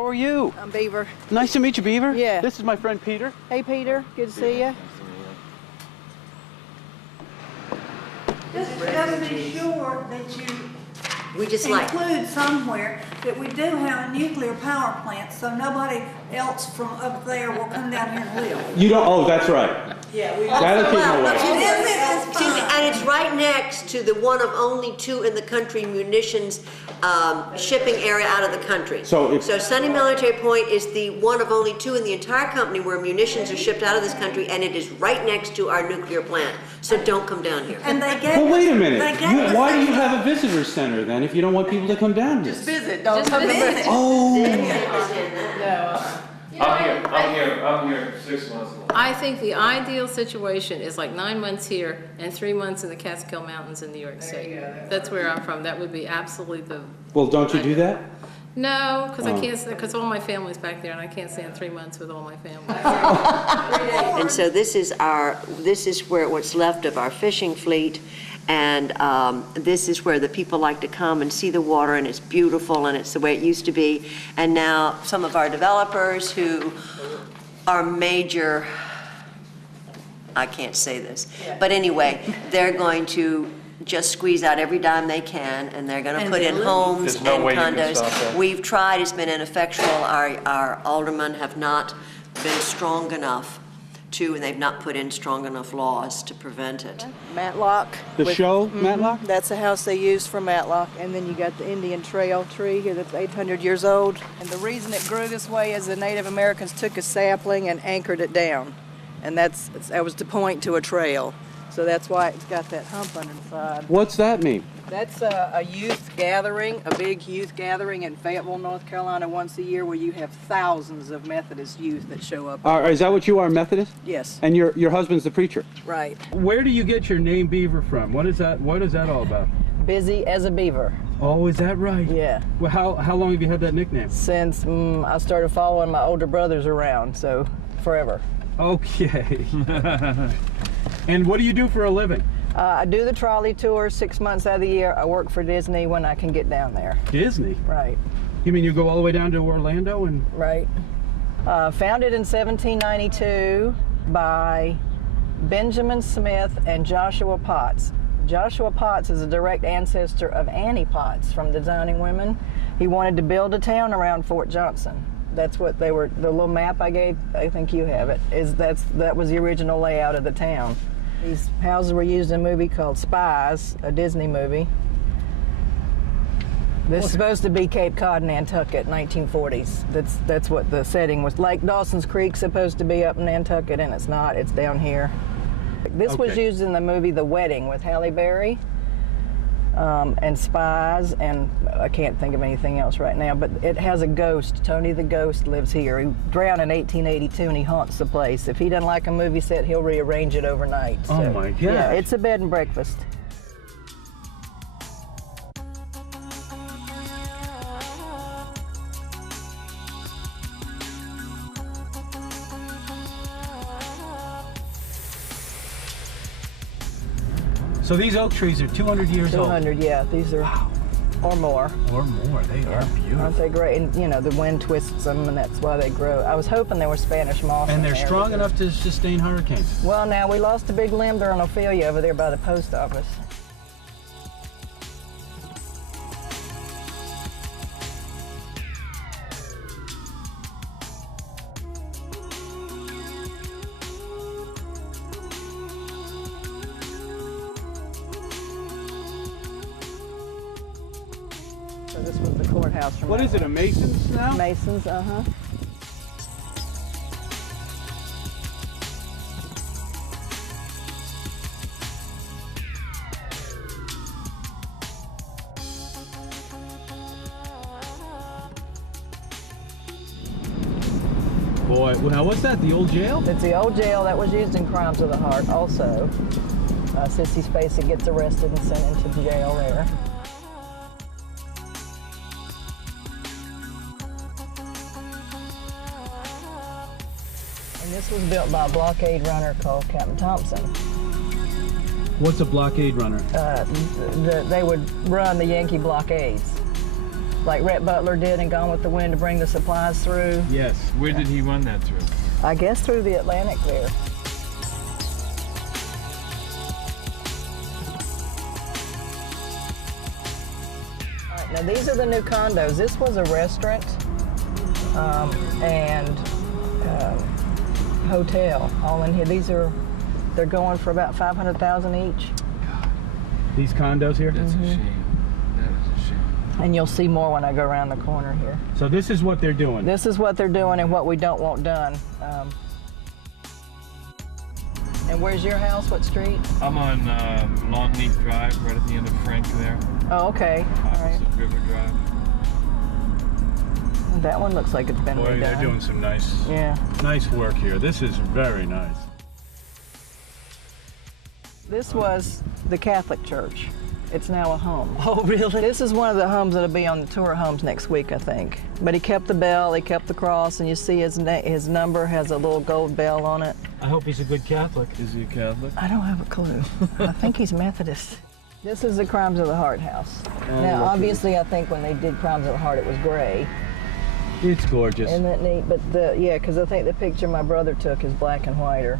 How are you? I'm Beaver. Nice to meet you, Beaver. Yeah. This is my friend Peter. Hey, Peter. Good to see you. Just gotta be sure that you We just include somewhere that we do have a nuclear power plant, so nobody else from up there will come down here and live. You don't, oh, that's right. Yeah, we That'll keep them away. And it's right next to the one of only two in the country munitions shipping area out of the country. So Sunny Military Point is the one of only two in the entire company where munitions are shipped out of this country, and it is right next to our nuclear plant. So don't come down here. And they gave Well, wait a us- minute. they gave us Why do that- you have a visitor center then if you don't want people to come down here? Just visit. Don't come visit. Oh. I'm here 6 months long. I think the ideal situation is like 9 months here and 3 months in the Catskill Mountains in New York State. That's where I'm from. That would be absolutely the... Well, don't you do that? No, because I Oh. can't, because all my family's back there and I can't stand 3 months with all my family. And so this is where what's left of our fishing fleet, and this is where the people like to come and see the water, and it's beautiful, and it's the way it used to be. And now some of our developers who are major, I can't say this, but anyway, they're going to just squeeze out every dime they can, and they're going to put in homes There's no and way you can condos. stop that. We've tried, it's been ineffectual. Our aldermen have not been strong enough to, and they've not put in strong enough laws to prevent it. Matlock. The show, Matlock? That's the house they used for Matlock. And then you got the Indian Trail tree here that's 800 years old. And the reason it grew this way is the Native Americans took a sapling and anchored it down. And that was to point to a trail. So that's why it's got that hump under the side. What's that mean? That's a youth gathering, a big youth gathering in Fayetteville, North Carolina once a year, where you have thousands of Methodist youth that show up. Is that what you are, Methodist? Yes, And your husband's the preacher? right. Where do you get your name Beaver from? What is that all about? Busy as a beaver. Oh, is that right? Yeah. Well, how long have you had that nickname? Since I started following my older brothers around, so forever. Okay. And what do you do for a living? I do the trolley tour 6 months out of the year. I work for Disney when I can get down there. Disney? Right, You mean you go all the way down to Orlando and... right. Founded in 1792 by Benjamin Smith and Joshua Potts. Joshua Potts is a direct ancestor of Annie Potts from Designing Women. He wanted to build a town around Fort Johnson. That's what they were, the little map I gave, I think you have it, that was the original layout of the town. These houses were used in a movie called Spies, a Disney movie. This is supposed to be Cape Cod, Nantucket, 1940s. That's what the setting was. Like Dawson's Creek's supposed to be up in Nantucket, and it's not, it's down here. This was used in the movie The Wedding with Halle Berry. And Spies, and I can't think of anything else right now, but it has a ghost. Tony the Ghost lives here. He drowned in 1882 and he haunts the place. If he doesn't like a movie set, he'll rearrange it overnight. Oh my gosh. Yeah, it's a bed and breakfast. So these oak trees are 200 years old? 200, yeah. These are, or more. Or more. They are beautiful. Aren't they great? And you know, the wind twists them, and that's why they grow. I was hoping there was Spanish moss And in they're there, strong but enough to sustain hurricanes. well, now we lost a big limb during Ophelia over there by the post office. So this was the courthouse from What is it, a Mason's now? Masons, uh-huh. Boy, well, now what's that, the old jail? It's the old jail that was used in Crimes of the Heart also. Sissy Spacek gets arrested and sent into the jail there. And this was built by a blockade runner called Captain Thompson. What's a blockade runner? They would run the Yankee blockades. like Rhett Butler did in Gone with the Wind to bring the supplies through. Yes. Where did he run that through? I guess through the Atlantic there. All right, now these are the new condos. This was a restaurant and hotel all in here. They're going for about $500,000 each. These condos here? That's a shame. That is a shame. And you'll see more when I go around the corner here. So this is what they're doing. This is what they're doing and what we don't want done. And where's your house? What street? I'm on Longleaf Drive, right at the end of Frank there. Oh, okay. All right. Opposite River Drive. That one looks like it's been Boy, redone. they're doing some nice work here. This is very nice. This was the Catholic church. It's now a home. Oh, really? This is one of the homes that'll be on the tour homes next week, I think. But he kept the bell, he kept the cross, and you see his number has a little gold bell on it. I hope he's a good Catholic. Is he a Catholic? I don't have a clue. I think he's Methodist. This is the Crimes of the Heart house. Now, obviously, I think when they did Crimes of the Heart, it was gray. It's gorgeous. Isn't that neat? But yeah, because I think the picture my brother took is black and whiter.